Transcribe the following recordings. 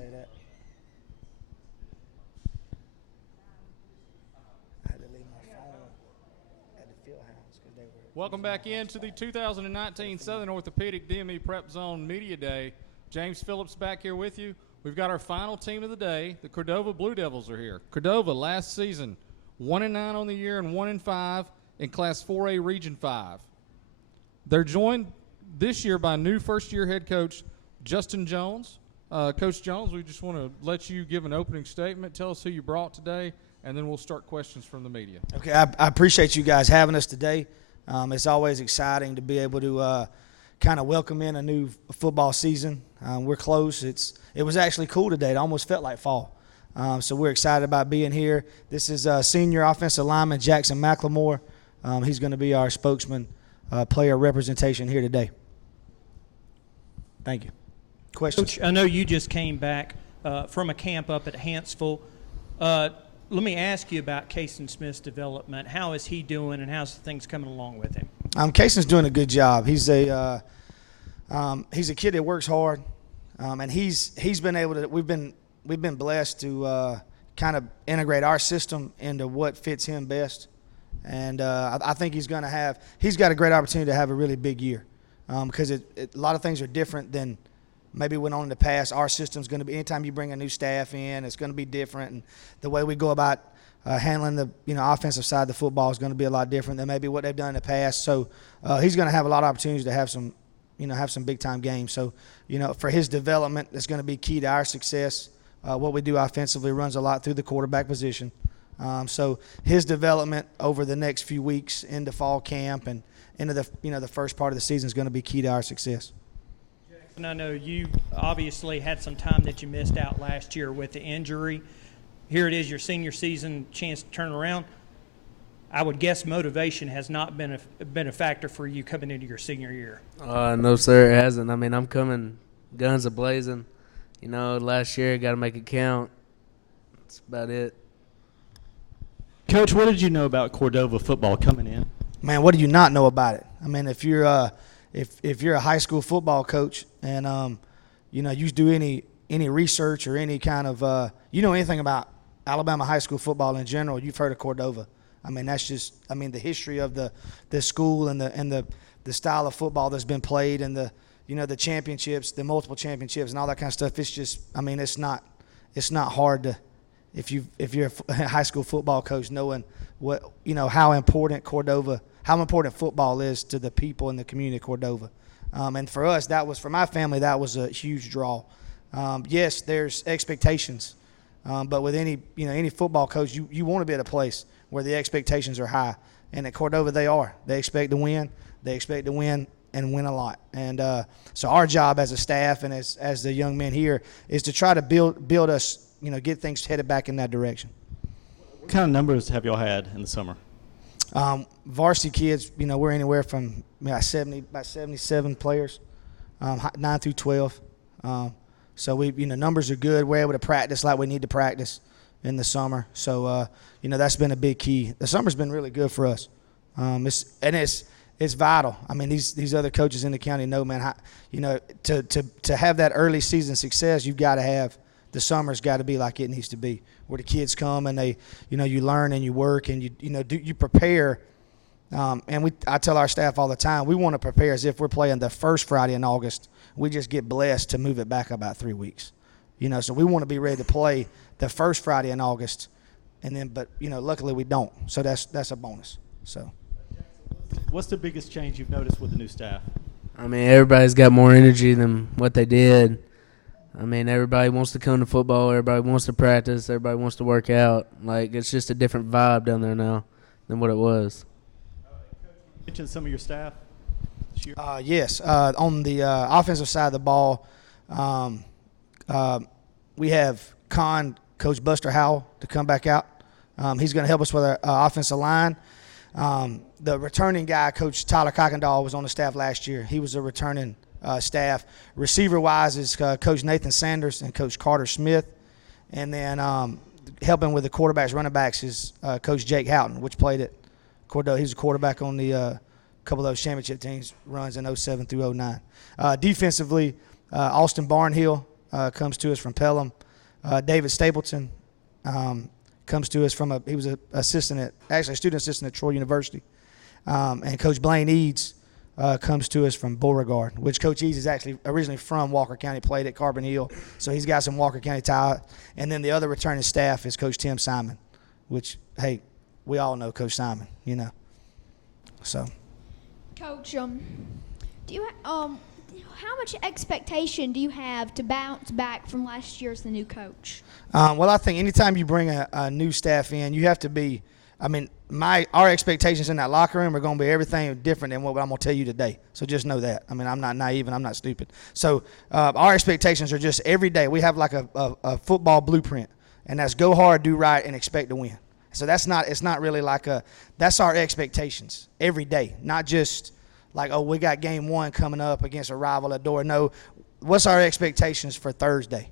say that. I had to leave my phone at the field house because they were. Welcome back into the 2019 Southern Orthopedic DME Prep Zone Media Day. James Phillips back here with you. We've got our final team of the day. The Cordova Blue Devils are here. Cordova last season 1-9 on the year and 1-5 in Class 4A Region 5. They're joined this year by new first-year head coach Justin Jones. Coach Jones, we just want to let you give an opening statement. Tell us who you brought today, and then we'll start questions from the media. Okay, I appreciate you guys having us today. It's always exciting to be able to kind of welcome in a new football season. We're close. It was actually cool today. It almost felt like fall. So we're excited about being here. This is senior offensive lineman Jaxon Mclemore. He's going to be our spokesman, player representation here today. Thank you. Questions? Coach, I know you just came back from a camp up at Hanceville. Let me ask you about Kaitlyn Smith's development. How is he doing, and how's things coming along with him? Kaitlyn's doing a good job. He's a kid that works hard, and he's been able to. We've been blessed to kind of integrate our system into what fits him best, and I think he's got a great opportunity to have a really big year, because a lot of things are different than maybe went on in the past. Our system's going to be, anytime you bring a new staff in, it's going to be different, and the way we go about handling the offensive side of the football is going to be a lot different than maybe what they've done in the past. So he's going to have a lot of opportunities to have some big time games. So for his development, that's going to be key to our success. What we do offensively runs a lot through the quarterback position. So his development over the next few weeks into fall camp and into the first part of the season is going to be key to our success. And I know you obviously had some time that you missed out last year with the injury. Here it is, your senior season, chance to turn around. I would guess motivation has not been a factor for you coming into your senior year. No, sir, it hasn't. I mean, I'm coming guns a-blazing. Last year, got to make it count. That's about it. Coach, what did you know about Cordova football coming in? Man, what do you not know about it? I mean, if you're a high school football coach and you do any research or any kind of anything about Alabama high school football in general, you've heard of Cordova. I mean, that's just the history of the school and the style of football that's been played and the championships, the multiple championships and all that kind of stuff. It's just, it's not hard to, if you're a high school football coach, knowing what how important football is to the people in the community of Cordova. And for us, for my family, that was a huge draw. Yes, there's expectations, but with any football coach, you want to be at a place where the expectations are high. And at Cordova, they are. They expect to win. They expect to win and win a lot. And so our job as a staff and as the young men here is to try to build us, get things headed back in that direction. What kind of numbers have y'all had in the summer? Varsity kids, we're anywhere from about 77 players, 9 through 12. So we, numbers are good. We're able to practice like we need to practice in the summer. So, that's been a big key. The summer's been really good for us. It's vital. I mean, these other coaches in the county know, man, to have that early season success, you've got to have the summer's got to be like it needs to be, where the kids come and they, you learn and you work and you prepare. And I tell our staff all the time, we want to prepare as if we're playing the first Friday in August. We just get blessed to move it back about 3 weeks. So we want to be ready to play the first Friday in August, but luckily we don't. So that's a bonus. So. What's the biggest change you've noticed with the new staff? I mean, everybody's got more energy than what they did. I mean, everybody wants to come to football. Everybody wants to practice. Everybody wants to work out. Like, it's just a different vibe down there now than what it was. Mention some of your staff. Yes. On the offensive side of the ball, we have Coach Buster Howell to come back out. He's going to help us with our offensive line. The returning guy, Coach Tyler Kuykendall, was on the staff last year. He was a returning staff. Receiver-wise is Coach Nathan Sanders and Coach Carter Smith. And then helping with the quarterbacks, running backs is Coach Jake Houghton, which played at Cordova. He was a quarterback on the couple of those championship teams, runs in 07 through 09. Defensively, Austin Barnhill comes to us from Pelham. David Stapleton comes to us from he was a student assistant at Troy University. And Coach Blaine Eads comes to us from Beauregard, which Coach Eads is actually originally from Walker County, played at Carbon Hill, so he's got some Walker County tie. And then the other returning staff is Coach Tim Simon, which, hey, we all know Coach Simon, you know. So, Coach, do you how much expectation do you have to bounce back from last year as the new coach? Well, I think anytime you bring a new staff in, you have to be. I mean, our expectations in that locker room are going to be everything different than what I'm going to tell you today. So just know that. I mean, I'm not naive and I'm not stupid. So our expectations are just every day. We have like a football blueprint, and that's go hard, do right, and expect to win. So it's not really like that's our expectations every day, not just like, oh, we got game 1 coming up against a rival at door. No, what's our expectations for Thursday?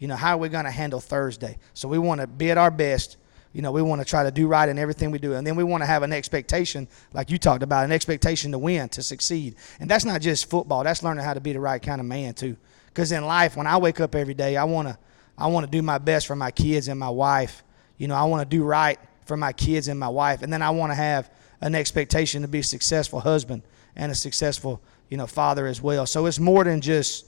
You know, how are we going to handle Thursday? So we want to be at our best. You know, we want to try to do right in everything we do. And then we want to have an expectation, like you talked about, an expectation to win, to succeed. And that's not just football. That's learning how to be the right kind of man, too. Because in life, when I wake up every day, I want to do my best for my kids and my wife. You know, I want to do right for my kids and my wife. And then I want to have an expectation to be a successful husband and a successful, you know, father as well. So it's more than just,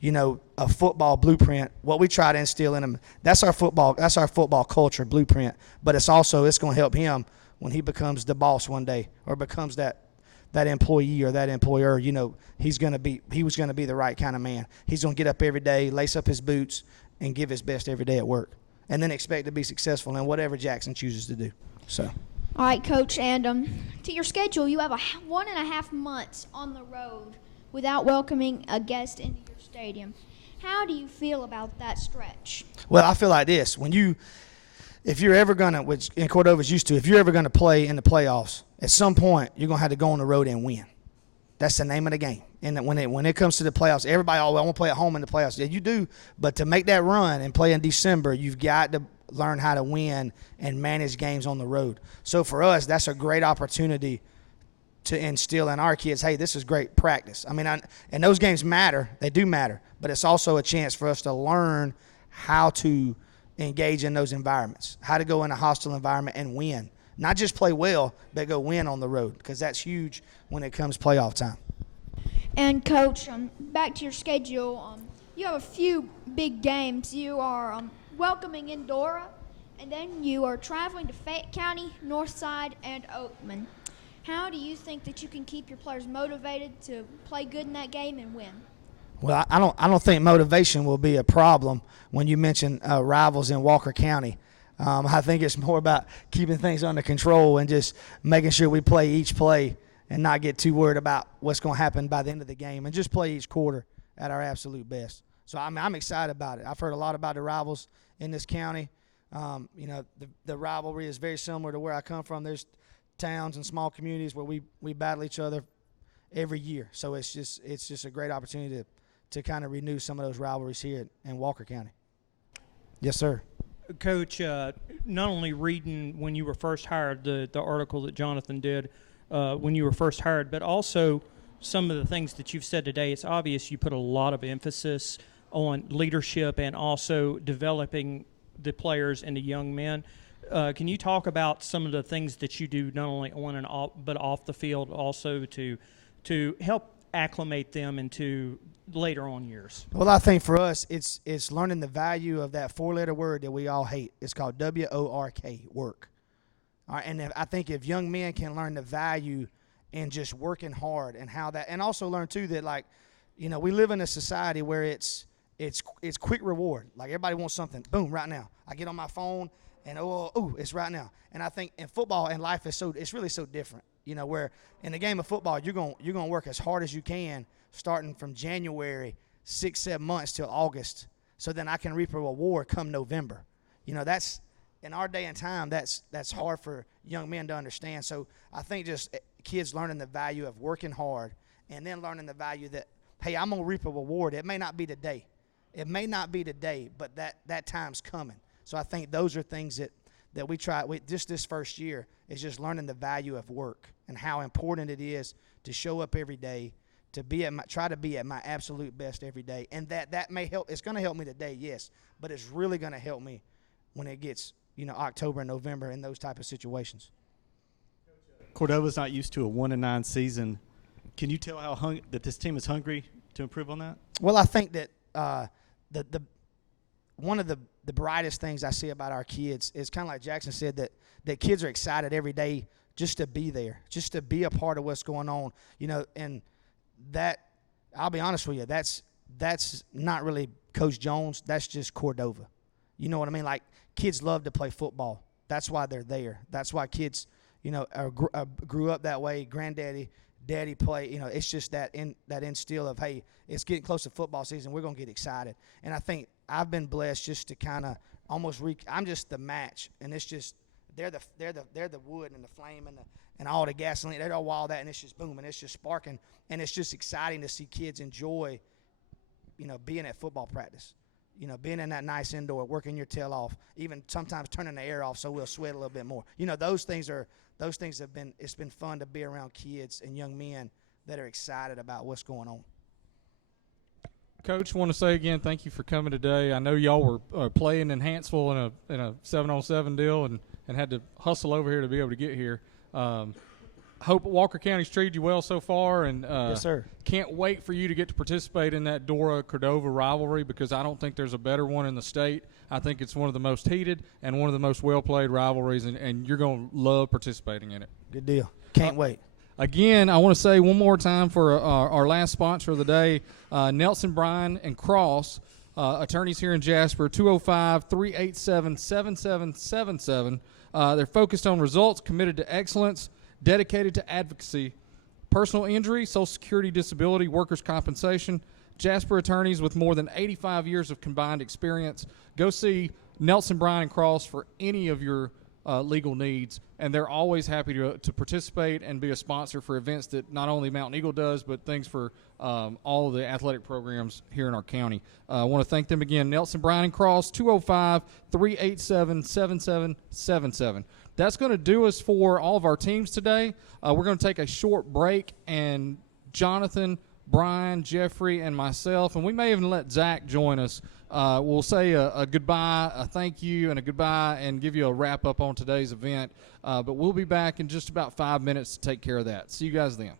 you know, a football blueprint. What we try to instill in him, that's our football culture blueprint. But it's going to help him when he becomes the boss one day or becomes that employee or that employer. You know, he was going to be the right kind of man. He's going to get up every day, lace up his boots, and give his best every day at work, and then expect to be successful in whatever Jaxon chooses to do. So. All right, Coach, and to your schedule, you have 1.5 months on the road without welcoming a guest into your stadium. How do you feel about that stretch? Well, I feel like this. If you're ever going to, which in Cordova's used to, if you're ever going to play in the playoffs, at some point you're going to have to go on the road and win. That's the name of the game. And when it comes to the playoffs, everybody, I want to play at home in the playoffs. Yeah, you do. But to make that run and play in December, you've got to learn how to win and manage games on the road. So for us, that's a great opportunity to instill in our kids, hey, this is great practice. I mean, and those games matter. They do matter. But it's also a chance for us to learn how to engage in those environments, how to go in a hostile environment and win. Not just play well, but go win on the road, because that's huge when it comes playoff time. And, Coach, back to your schedule, you have a few big games. You are welcoming Endora, and then you are traveling to Fayette County, Northside, and Oatman. How do you think that you can keep your players motivated to play good in that game and win? Well, I don't think motivation will be a problem when you mention rivals in Walker County. I think it's more about keeping things under control and just making sure we play each play and not get too worried about what's going to happen by the end of the game, and just play each quarter at our absolute best. So I'm excited about it. I've heard a lot about the rivals in this county. You know, the rivalry is very similar to where I come from. There's towns and small communities where we battle each other every year. So it's just a great opportunity to kind of renew some of those rivalries here in Walker County. Yes, sir. Coach, not only reading when you were first hired, the article that Jonathan did when you were first hired, but also some of the things that you've said today, it's obvious you put a lot of emphasis on leadership and also developing the players and the young men. Can you talk about some of the things that you do not only on and off, but off the field also to help acclimate them into later on years? Well, I think for us, it's learning the value of that 4-letter word that we all hate. It's called WORK, work. All right, and I think if young men can learn the value in just working hard and how that, and also learn too that, like, you know, we live in a society where it's quick reward. Like, everybody wants something, boom, right now. I get on my phone and it's right now. And I think in football and life it's really so different. You know, where in the game of football you're gonna work as hard as you can, starting from January, 6-7 months till August, so then I can reap a reward come November. You know, that's in our day and time, that's hard for young men to understand. So I think just kids learning the value of working hard, and then learning the value that, hey, I'm gonna reap a reward. It may not be today, but that time's coming. So I think those are things that we try just this first year, is just learning the value of work and how important it is to show up every day, to try to be at my absolute best every day. And that may help. It's going to help me today, yes, but it's really going to help me when it gets, October and November in those type of situations. Cordova's not used to a 1-9 season. Can you tell that this team is hungry to improve on that? Well, I think that the one of the brightest things I see about our kids is kind of like Jaxon said, that kids are excited every day just to be there, just to be a part of what's going on, and that, I'll be honest with you, that's not really Coach Jones. That's just Cordova. You know what I mean? Like, kids love to play football. That's why they're there. That's why kids, grew up that way. Granddaddy, daddy play. It's just that instill of, hey, it's getting close to football season. We're gonna get excited. And I think I've been blessed just to kind of almost I'm just the match, and it's just they're the wood and the flame and all the gasoline. They're all that, and it's just boom, and it's just sparking, and it's just exciting to see kids enjoy, being at football practice. Being in that nice indoor, working your tail off, even sometimes turning the air off so we'll sweat a little bit more. Those things have been, it's been fun to be around kids and young men that are excited about what's going on. Coach, want to say again, thank you for coming today. I know y'all were playing in Hanceville in a 7-on-7 deal and had to hustle over here to be able to get here. Hope Walker County's treated you well so far, and yes, sir. Can't wait for you to get to participate in that Dora-Cordova rivalry, because I don't think there's a better one in the state. I think it's one of the most heated and one of the most well-played rivalries, and you're going to love participating in it. Good deal. Can't wait. Again, I want to say one more time for our last sponsor of the day, Nelson, Bryan, and Cross, attorneys here in Jasper, 205-387-7777. They're focused on results, committed to excellence, dedicated to advocacy, personal injury, Social Security disability, workers' compensation. Jasper attorneys with more than 85 years of combined experience. Go see Nelson, Bryan, and Cross for any of your legal needs, and they're always happy to participate and be a sponsor for events that not only Mountain Eagle does, but things for all of the athletic programs here in our county. I want to thank them again. Nelson, Bryan, and Cross, 205-387-7777. That's going to do us for all of our teams today. We're going to take a short break, and Jonathan, Brian, Jeffrey, and myself, and we may even let Zach join us. We'll say a goodbye, a thank you, and a goodbye, and give you a wrap-up on today's event. But we'll be back in just about 5 minutes to take care of that. See you guys then.